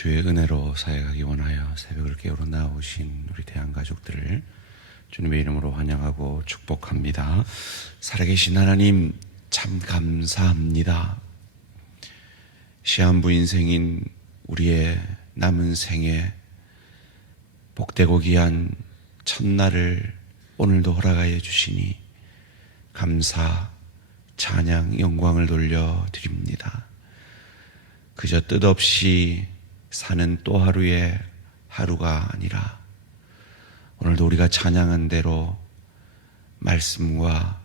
주의 은혜로 사역하기 원하여 새벽을 깨우러 나오신 우리 대한가족들을 주님의 이름으로 환영하고 축복합니다. 살아계신 하나님 참 감사합니다. 시한부 인생인 우리의 남은 생에 복되고 귀한 첫날을 오늘도 허락하여 주시니 감사, 찬양, 영광을 돌려드립니다. 그저 뜻없이 사는 또 하루의 하루가 아니라 오늘도 우리가 찬양한 대로 말씀과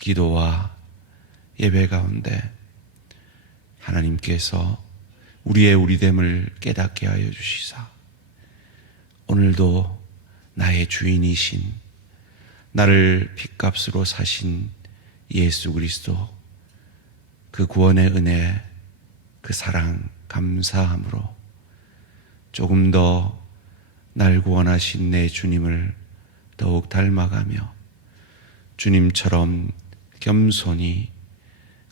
기도와 예배 가운데 하나님께서 우리의 우리됨을 깨닫게 하여 주시사 오늘도 나의 주인이신 나를 핏값으로 사신 예수 그리스도 그 구원의 은혜 그 사랑 감사함으로 조금 더 날 구원하신 내 주님을 더욱 닮아가며 주님처럼 겸손히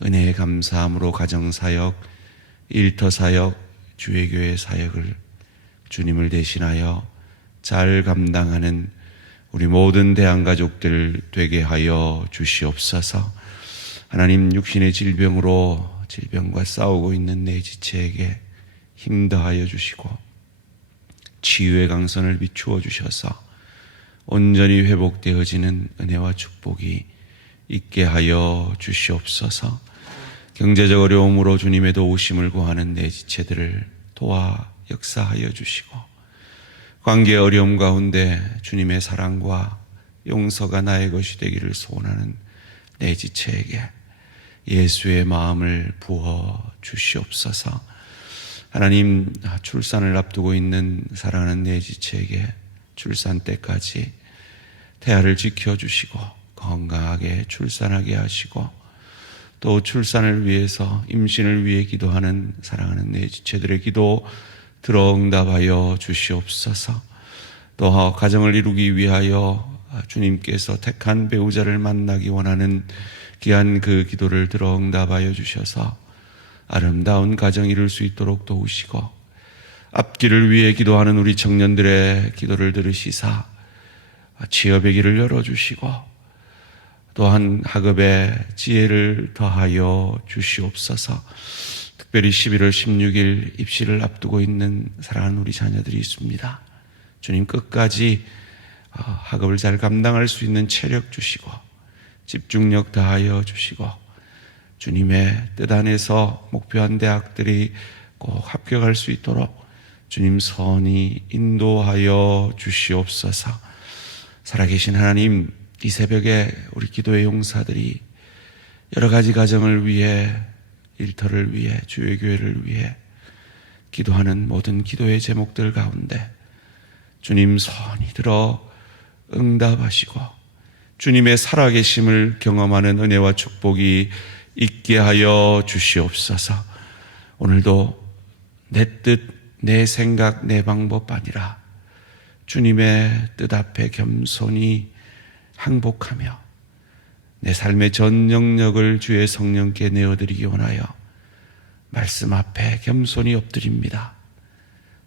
은혜의 감사함으로 가정사역, 일터사역, 주의교회 사역을 주님을 대신하여 잘 감당하는 우리 모든 대한가족들 되게 하여 주시옵소서. 하나님, 육신의 질병과 싸우고 있는 내 지체에게 힘 더하여 주시고 치유의 강선을 비추어 주셔서 온전히 회복되어지는 은혜와 축복이 있게 하여 주시옵소서. 경제적 어려움으로 주님의 도우심을 구하는 내 지체들을 도와 역사하여 주시고 관계 어려움 가운데 주님의 사랑과 용서가 나의 것이 되기를 소원하는 내 지체에게 예수의 마음을 부어 주시옵소서. 하나님, 출산을 앞두고 있는 사랑하는 내 지체에게 출산 때까지 태아를 지켜주시고 건강하게 출산하게 하시고 또 출산을 위해서 임신을 위해 기도하는 사랑하는 내 지체들의 기도 들어 응답하여 주시옵소서. 또 가정을 이루기 위하여 주님께서 택한 배우자를 만나기 원하는 귀한 그 기도를 들어 응답하여 주셔서 아름다운 가정 이룰 수 있도록 도우시고 앞길을 위해 기도하는 우리 청년들의 기도를 들으시사 취업의 길을 열어주시고 또한 학업의 지혜를 더하여 주시옵소서. 특별히 11월 16일 입시를 앞두고 있는 사랑하는 우리 자녀들이 있습니다. 주님, 끝까지 학업을 잘 감당할 수 있는 체력 주시고 집중력 다하여 주시고 주님의 뜻 안에서 목표한 대학들이 꼭 합격할 수 있도록 주님 선히 인도하여 주시옵소서. 살아계신 하나님, 이 새벽에 우리 기도의 용사들이 여러 가지 가정을 위해, 일터를 위해, 주의 교회를 위해 기도하는 모든 기도의 제목들 가운데 주님 선히 들어 응답하시고 주님의 살아계심을 경험하는 은혜와 축복이 있게 하여 주시옵소서. 오늘도 내 뜻, 내 생각, 내 방법 아니라 주님의 뜻 앞에 겸손히 항복하며 내 삶의 전 영역을 주의 성령께 내어드리기 원하여 말씀 앞에 겸손히 엎드립니다.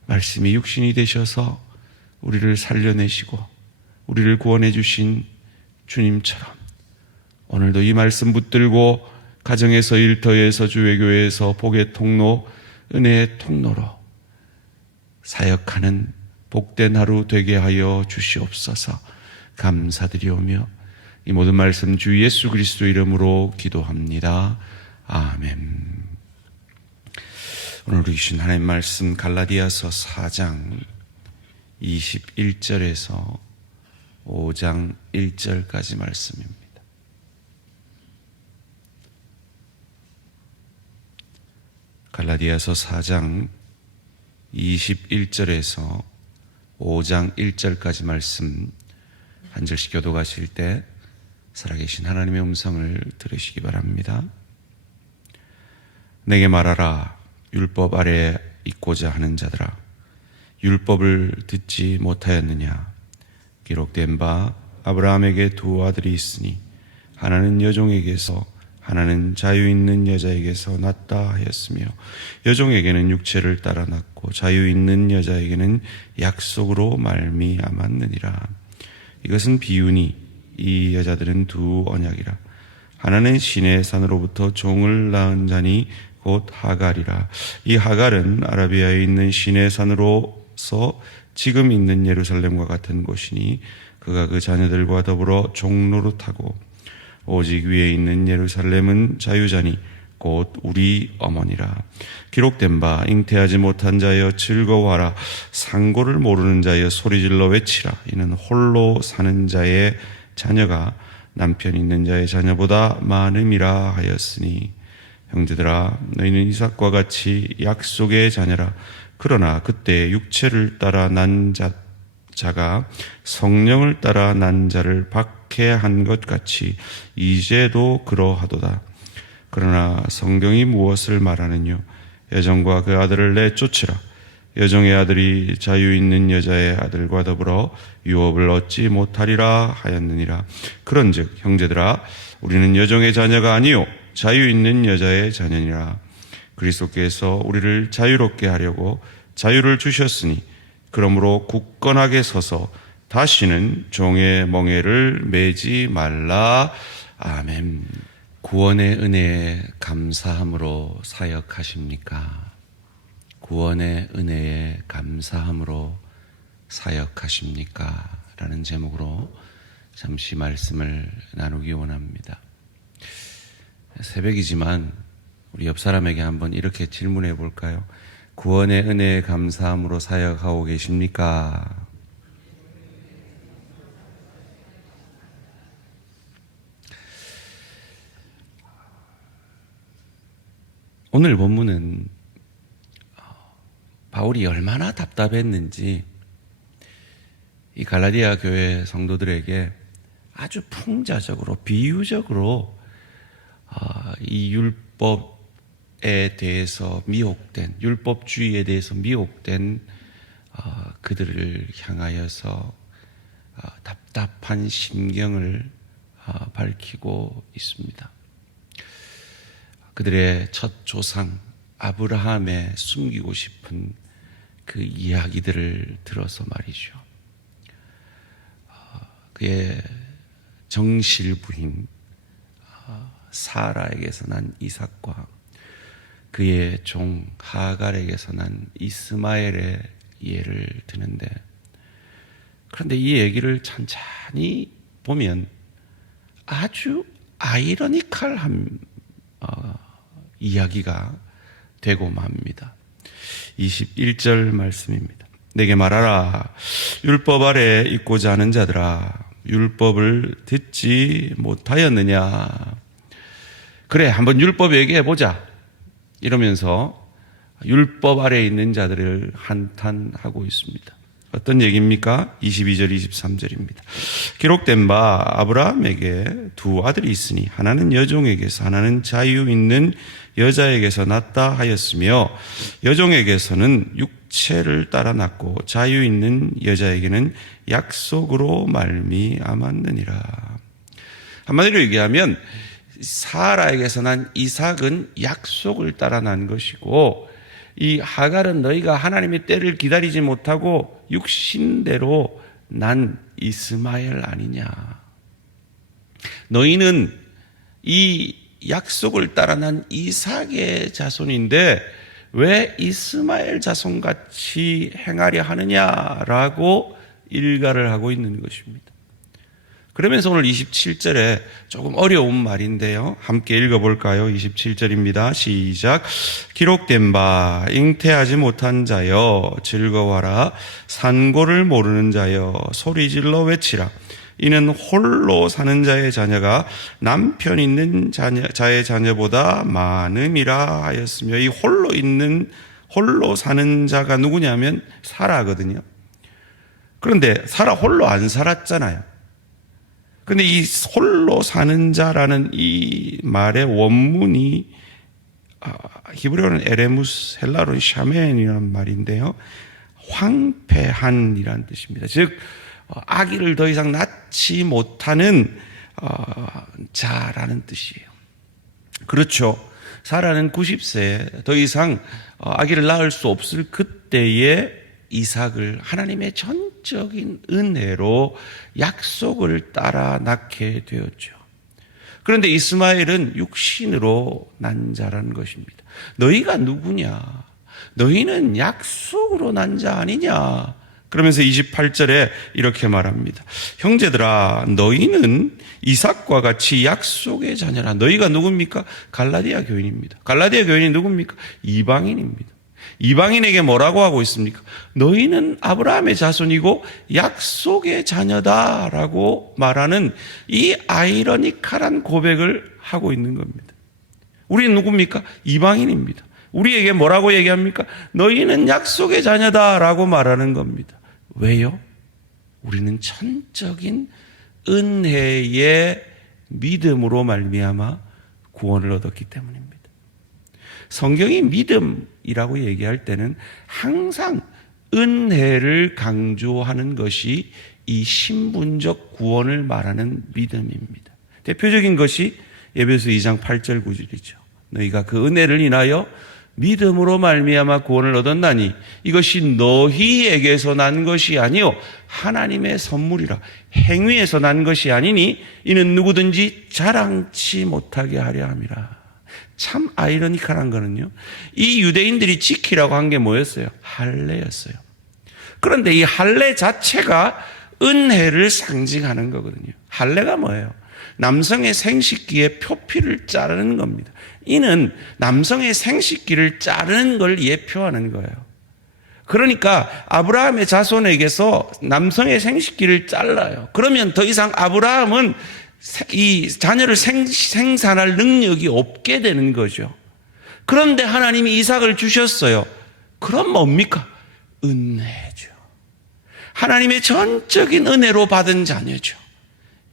말씀이 육신이 되셔서 우리를 살려내시고 우리를 구원해 주신 주님처럼 오늘도 이 말씀 붙들고 가정에서, 일터에서, 주의교회에서, 복의 통로, 은혜의 통로로 사역하는 복된 하루 되게 하여 주시옵소서. 감사드리오며 이 모든 말씀 주 예수 그리스도 이름으로 기도합니다. 아멘. 오늘 우리 주신 하나님 말씀 갈라디아서 4장 21절에서 5장 1절까지 말씀입니다. 갈라디아서 4장 21절에서 5장 1절까지 말씀 한 절씩 교독하실 때 살아계신 하나님의 음성을 들으시기 바랍니다. 내게 말하라. 율법 아래에 있고자 하는 자들아, 율법을 듣지 못하였느냐? 기록된 바 아브라함에게 두 아들이 있으니 하나는 여종에게서 하나는 자유 있는 여자에게서 났다 하였으며 여종에게는 육체를 따라 났고 자유 있는 여자에게는 약속으로 말미암았느니라. 이것은 비유니 이 여자들은 두 언약이라. 하나는 시내 산으로부터 종을 낳은 자니 곧 하갈이라. 이 하갈은 아라비아에 있는 시내 산으로서 지금 있는 예루살렘과 같은 곳이니 그가 그 자녀들과 더불어 종노릇하고 오직 위에 있는 예루살렘은 자유자니 곧 우리 어머니라. 기록된 바 잉태하지 못한 자여 즐거워하라. 상고를 모르는 자여 소리질러 외치라. 이는 홀로 사는 자의 자녀가 남편 있는 자의 자녀보다 많음이라 하였으니 형제들아 너희는 이삭과 같이 약속의 자녀라. 그러나 그때 육체를 따라 난 자가 성령을 따라 난 자를 박해한 것 같이 이제도 그러하도다. 그러나 성경이 무엇을 말하느뇨? 여종과 그 아들을 내쫓으라. 여종의 아들이 자유 있는 여자의 아들과 더불어 유업을 얻지 못하리라 하였느니라. 그런즉 형제들아 우리는 여종의 자녀가 아니요 자유 있는 여자의 자녀니라. 그리스도께서 우리를 자유롭게 하려고 자유를 주셨으니 그러므로 굳건하게 서서 다시는 종의 멍에를 매지 말라. 아멘. 구원의 은혜에 감사함으로 사역하십니까? 구원의 은혜에 감사함으로 사역하십니까? 라는 제목으로 잠시 말씀을 나누기 원합니다. 새벽이지만 우리 옆 사람에게 한번 이렇게 질문해 볼까요? 구원의 은혜에 감사함으로 사역하고 계십니까? 오늘 본문은 바울이 얼마나 답답했는지 이 갈라디아 교회 성도들에게 아주 풍자적으로 비유적으로 이 율법에 대해서 미혹된, 율법주의에 대해서 미혹된 그들을 향하여서 답답한 심경을 밝히고 있습니다. 그들의 첫 조상 아브라함의 숨기고 싶은 그 이야기들을 들어서 말이죠. 그의 정실 부인 사라에게서 난 이삭과 그의 종 하갈에게서 난 이스마엘의 예를 드는데, 그런데 이 얘기를 천천히 보면 아주 아이러니컬한 이야기가 되고 맙니다. 21절 말씀입니다. 내게 말하라. 율법 아래 있고자 하는 자들아, 율법을 듣지 못하였느냐. 그래, 한번 율법 얘기해보자. 이러면서 율법 아래 있는 자들을 한탄하고 있습니다. 어떤 얘기입니까? 22절 23절입니다. 기록된 바 아브라함에게 두 아들이 있으니 하나는 여종에게서 하나는 자유 있는 여자에게서 났다 하였으며 여종에게서는 육체를 따라 났고 자유 있는 여자에게는 약속으로 말미암았느니라. 한마디로 얘기하면 사라에게서 난 이삭은 약속을 따라 난 것이고, 이 하갈은 너희가 하나님의 때를 기다리지 못하고 육신대로 난 이스마엘 아니냐. 너희는 이 약속을 따라 난 이삭의 자손인데 왜 이스마엘 자손같이 행하려 하느냐라고 일갈을 하고 있는 것입니다. 그러면서 오늘 27절에 조금 어려운 말인데요, 함께 읽어볼까요? 27절입니다. 시작. 기록된 바 잉태하지 못한 자여 즐거워하라. 산고를 모르는 자여 소리질러 외치라. 이는 홀로 사는 자의 자녀가 남편 있는 자의 자녀보다 많음이라 하였으며, 이 홀로 사는 자가 누구냐면 사라거든요. 그런데 사라 홀로 안 살았잖아요. 근데 이 홀로 사는 자라는 이 말의 원문이 히브리어는 에레무스, 헬라어는 샤멘이라는 말인데요, 황폐한이라는 뜻입니다. 즉 아기를 더 이상 낳지 못하는 자라는 뜻이에요. 그렇죠. 사라는 90세에 더 이상 아기를 낳을 수 없을 그때에 이삭을 하나님의 전적인 은혜로 약속을 따라 낳게 되었죠. 그런데 이스마엘은 육신으로 난 자라는 것입니다. 너희가 누구냐? 너희는 약속으로 난 자 아니냐? 그러면서 28절에 이렇게 말합니다. 형제들아, 너희는 이삭과 같이 약속의 자녀라. 너희가 누굽니까? 갈라디아 교인입니다. 갈라디아 교인이 누굽니까? 이방인입니다. 이방인에게 뭐라고 하고 있습니까? 너희는 아브라함의 자손이고 약속의 자녀다라고 말하는 이 아이러니컬한 고백을 하고 있는 겁니다. 우리는 누굽니까? 이방인입니다. 우리에게 뭐라고 얘기합니까? 너희는 약속의 자녀다라고 말하는 겁니다. 왜요? 우리는 천적인 은혜의 믿음으로 말미암아 구원을 얻었기 때문입니다. 성경이 믿음이라고 얘기할 때는 항상 은혜를 강조하는 것이 이 신분적 구원을 말하는 믿음입니다. 대표적인 것이 에베소 2장 8절 9절이죠. 너희가 그 은혜를 인하여 믿음으로 말미암아 구원을 얻었나니 이것이 너희에게서 난 것이 아니요 하나님의 선물이라. 행위에서 난 것이 아니니 이는 누구든지 자랑치 못하게 하려 함이라. 참 아이러니컬한 거는요, 이 유대인들이 지키라고 한 게 뭐였어요? 할례였어요. 그런데 이 할례 자체가 은혜를 상징하는 거거든요. 할례가 뭐예요? 남성의 생식기에 표피를 자르는 겁니다. 이는 남성의 생식기를 자르는 걸 예표하는 거예요. 그러니까 아브라함의 자손에게서 남성의 생식기를 잘라요. 그러면 더 이상 아브라함은 이 자녀를 생산할 능력이 없게 되는 거죠. 그런데 하나님이 이삭을 주셨어요. 그럼 뭡니까? 은혜죠. 하나님의 전적인 은혜로 받은 자녀죠.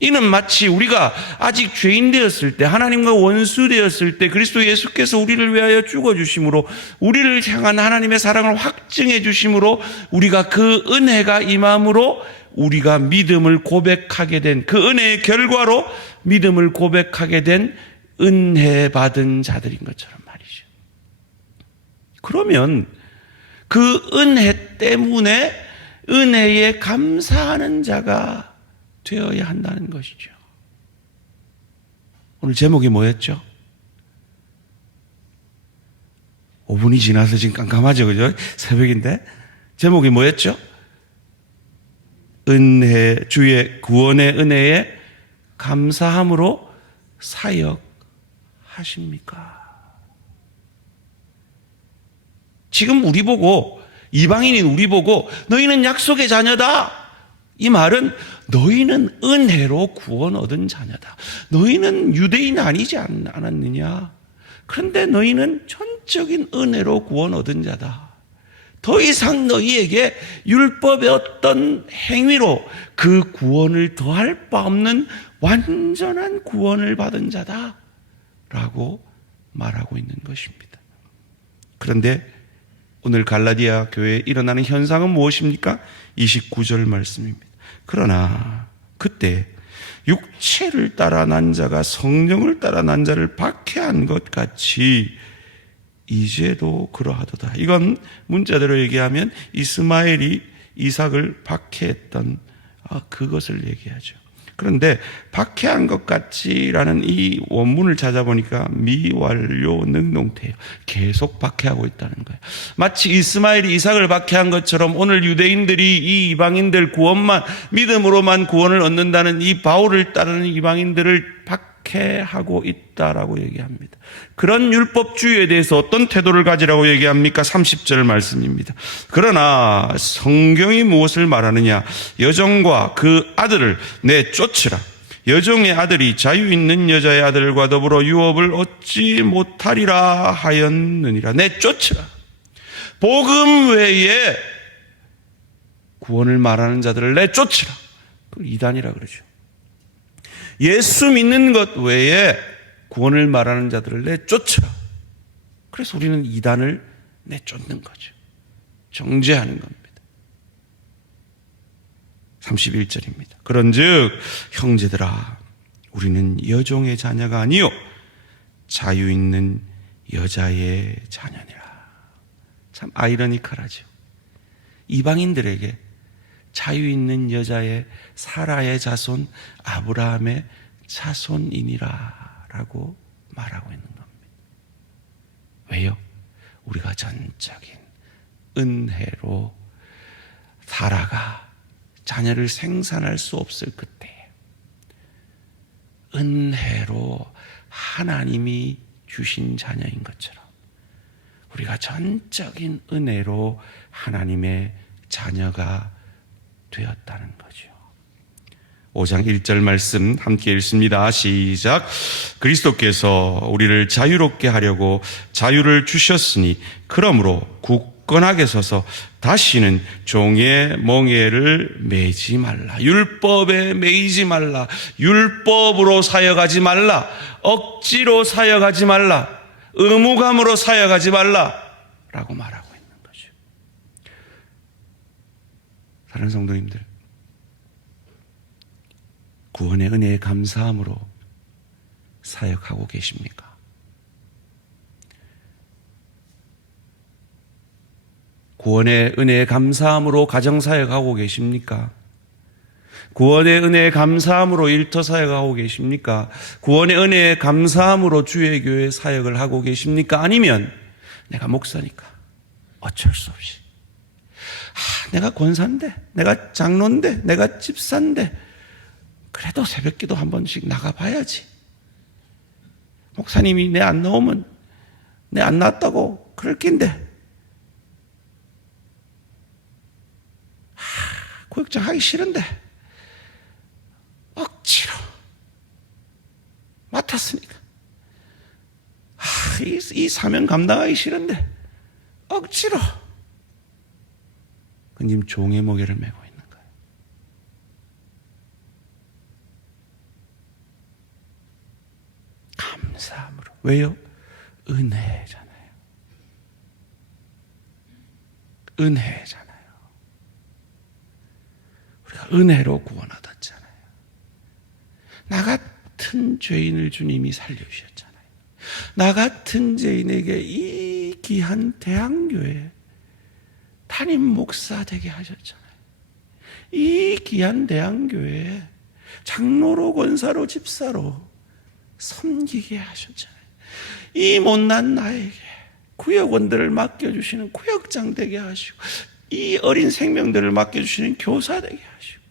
이는 마치 우리가 아직 죄인 되었을 때, 하나님과 원수 되었을 때 그리스도 예수께서 우리를 위하여 죽어주심으로 우리를 향한 하나님의 사랑을 확증해 주심으로 우리가 그 은혜가 임함으로 우리가 믿음을 고백하게 된, 그 은혜의 결과로 믿음을 고백하게 된 은혜 받은 자들인 것처럼 말이죠. 그러면 그 은혜 때문에 은혜에 감사하는 자가 되어야 한다는 것이죠. 오늘 제목이 뭐였죠? 5분이 지나서 지금 깜깜하죠, 그죠? 새벽인데 제목이 뭐였죠? 은혜, 주의 구원의 은혜에 감사함으로 사역하십니까? 지금 우리 보고, 이방인인 우리 보고 너희는 약속의 자녀다, 이 말은 너희는 은혜로 구원 얻은 자녀다. 너희는 유대인 아니지 않았느냐? 그런데 너희는 전적인 은혜로 구원 얻은 자다. 더 이상 너희에게 율법의 어떤 행위로 그 구원을 더할 바 없는 완전한 구원을 받은 자다 라고 말하고 있는 것입니다. 그런데 오늘 갈라디아 교회에 일어나는 현상은 무엇입니까? 29절 말씀입니다. 그러나 그때 육체를 따라 난 자가 성령을 따라 난 자를 박해한 것 같이 이제도 그러하도다. 이건 문자대로 얘기하면 이스마엘이 이삭을 박해했던 그것을 얘기하죠. 그런데 박해한 것 같이라는 이 원문을 찾아보니까 미완료 능동태예요. 계속 박해하고 있다는 거예요. 마치 이스마엘이 이삭을 박해한 것처럼 오늘 유대인들이 이 이방인들 구원만, 믿음으로만 구원을 얻는다는 이 바울을 따르는 이방인들을 박해하고 있다라고 얘기합니다. 그런 율법주의에 대해서 어떤 태도를 가지라고 얘기합니까? 30절 말씀입니다. 그러나 성경이 무엇을 말하느냐? 여종과 그 아들을 내쫓으라. 여종의 아들이 자유 있는 여자의 아들과 더불어 유업을 얻지 못하리라 하였느니라. 내쫓으라. 복음 외에 구원을 말하는 자들을 내쫓으라. 그걸 이단이라 그러죠. 예수 믿는 것 외에 구원을 말하는 자들을 내쫓으라. 그래서 우리는 이단을 내쫓는 거죠. 정죄하는 겁니다. 31절입니다. 그런즉 형제들아, 우리는 여종의 자녀가 아니요 자유 있는 여자의 자녀니라. 참 아이러니컬하죠. 이방인들에게 자유 있는 여자의 사라의 자손 아브라함의 자손이니라 라고 말하고 있는 겁니다. 왜요? 우리가 전적인 은혜로 사라가 자녀를 생산할 수 없을 그때 은혜로 하나님이 주신 자녀인 것처럼 우리가 전적인 은혜로 하나님의 자녀가 되었다는 거죠. 5장 1절 말씀 함께 읽습니다. 시작. 그리스도께서 우리를 자유롭게 하려고 자유를 주셨으니 그러므로 굳건하게 서서 다시는 종의 멍에를 매지 말라. 율법에 매이지 말라. 율법으로 사역하지 말라. 억지로 사역하지 말라. 의무감으로 사역하지 말라 라고 말하고 있는 거죠. 사랑하는 성도님들, 구원의 은혜에 감사함으로 사역하고 계십니까? 구원의 은혜에 감사함으로 가정사역하고 계십니까? 구원의 은혜에 감사함으로 일터사역하고 계십니까? 구원의 은혜에 감사함으로 주의 교회 사역을 하고 계십니까? 아니면 내가 목사니까 어쩔 수 없이 내가 권사인데, 내가 장로인데, 내가 집사인데 그래도 새벽기도 한 번씩 나가봐야지. 목사님이 내 안 나오면 내 안 나왔다고 그럴 낀데 구역장 하기 싫은데 억지로 맡았으니까 이 사명 감당하기 싫은데 억지로 님 종의 멍에를 메고 있는 거예요. 감사함으로. 왜요? 은혜잖아요. 은혜잖아요. 우리가 은혜로 구원 얻었잖아요. 나 같은 죄인을 주님이 살려주셨잖아요. 나 같은 죄인에게 이 귀한 대학교에 담임 목사 되게 하셨잖아요. 이 귀한 대학교에 장로로, 권사로, 집사로 섬기게 하셨잖아요. 이 못난 나에게 구역원들을 맡겨주시는 구역장 되게 하시고, 이 어린 생명들을 맡겨주시는 교사 되게 하시고,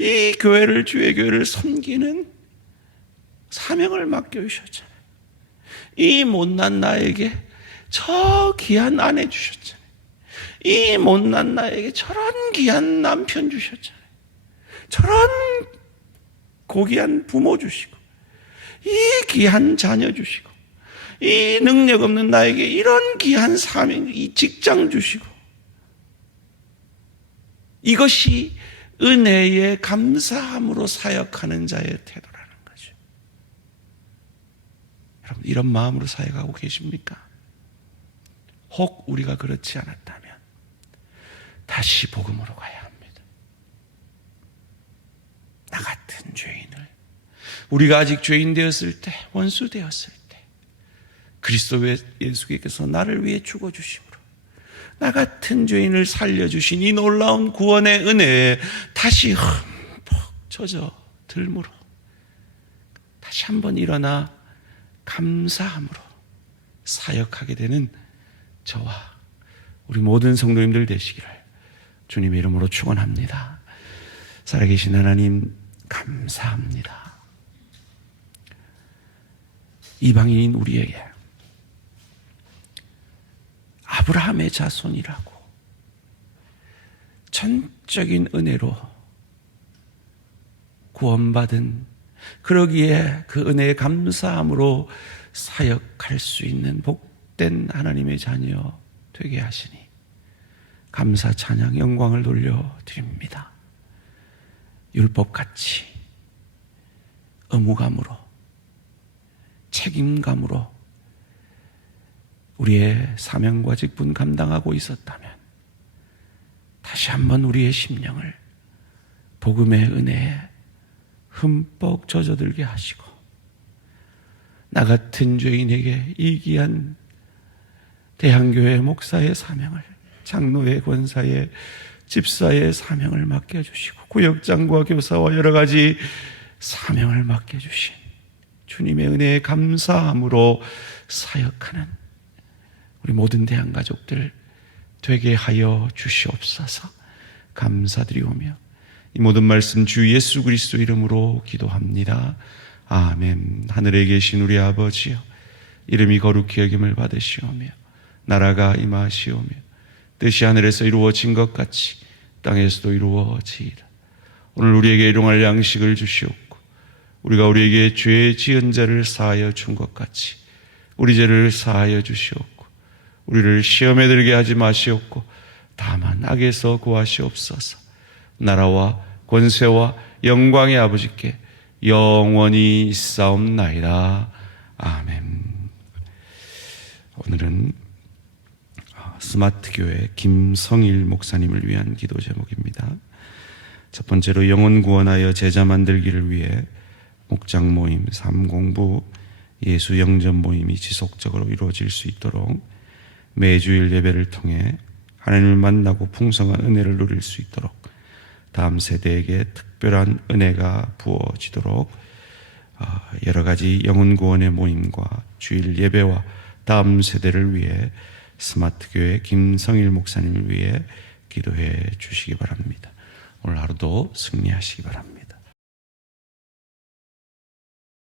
이 교회를, 주의 교회를 섬기는 사명을 맡겨주셨잖아요. 이 못난 나에게 저 귀한 아내 주셨잖아요. 이 못난 나에게 저런 귀한 남편 주셨잖아요. 저런 고귀한 부모 주시고, 이 귀한 자녀 주시고, 이 능력 없는 나에게 이런 귀한 사명, 이 직장 주시고, 이것이 은혜에 감사함으로 사역하는 자의 태도라는 거죠. 여러분, 이런 마음으로 사역하고 계십니까? 혹 우리가 그렇지 않았다면 다시 복음으로 가야 합니다. 나 같은 죄인을, 우리가 아직 죄인 되었을 때, 원수 되었을 때 그리스도 예수께서 나를 위해 죽어주심으로 나 같은 죄인을 살려주신 이 놀라운 구원의 은혜에 다시 흠뻑 젖어 들므로 다시 한번 일어나 감사함으로 사역하게 되는 저와 우리 모든 성도님들 되시기를 주님의 이름으로 축원합니다. 살아계신 하나님 감사합니다. 이방인인 우리에게 아브라함의 자손이라고 전적인 은혜로 구원받은, 그러기에 그 은혜에 감사함으로 사역할 수 있는 복된 하나님의 자녀 되게 하시니 감사, 찬양, 영광을 돌려드립니다. 율법같이 의무감으로, 책임감으로 우리의 사명과 직분 감당하고 있었다면 다시 한번 우리의 심령을 복음의 은혜에 흠뻑 젖어들게 하시고 나 같은 죄인에게 이 귀한 대한교회 목사의 사명을, 장로의 권사의 집사의 사명을 맡겨주시고 구역장과 교사와 여러 가지 사명을 맡겨주신 주님의 은혜에 감사함으로 사역하는 우리 모든 대한가족들 되게 하여 주시옵소서. 감사드리오며 이 모든 말씀 주 예수 그리스도 이름으로 기도합니다. 아멘. 하늘에 계신 우리 아버지여, 이름이 거룩히 여김을 받으시오며 나라가 임하시오며 뜻이 하늘에서 이루어진 것 같이 땅에서도 이루어지이다. 오늘 우리에게 일용할 양식을 주시옵고 우리가 우리에게 죄 지은 자를 사하여 준 것 같이 우리 죄를 사하여 주시옵고 우리를 시험에 들게 하지 마시옵고 다만 악에서 구하시옵소서. 나라와 권세와 영광의 아버지께 영원히 있사옵나이다. 아멘. 오늘은 스마트교회 김성일 목사님을 위한 기도 제목입니다. 첫 번째로 영혼 구원하여 제자 만들기를 위해 목장 모임, 삼공부, 예수 영전 모임이 지속적으로 이루어질 수 있도록 매주일 예배를 통해 하나님을 만나고 풍성한 은혜를 누릴 수 있도록 다음 세대에게 특별한 은혜가 부어지도록 여러 가지 영혼 구원의 모임과 주일 예배와 다음 세대를 위해 스마트교회 김성일 목사님을 위해 기도해 주시기 바랍니다. 오늘 하루도 승리하시기 바랍니다.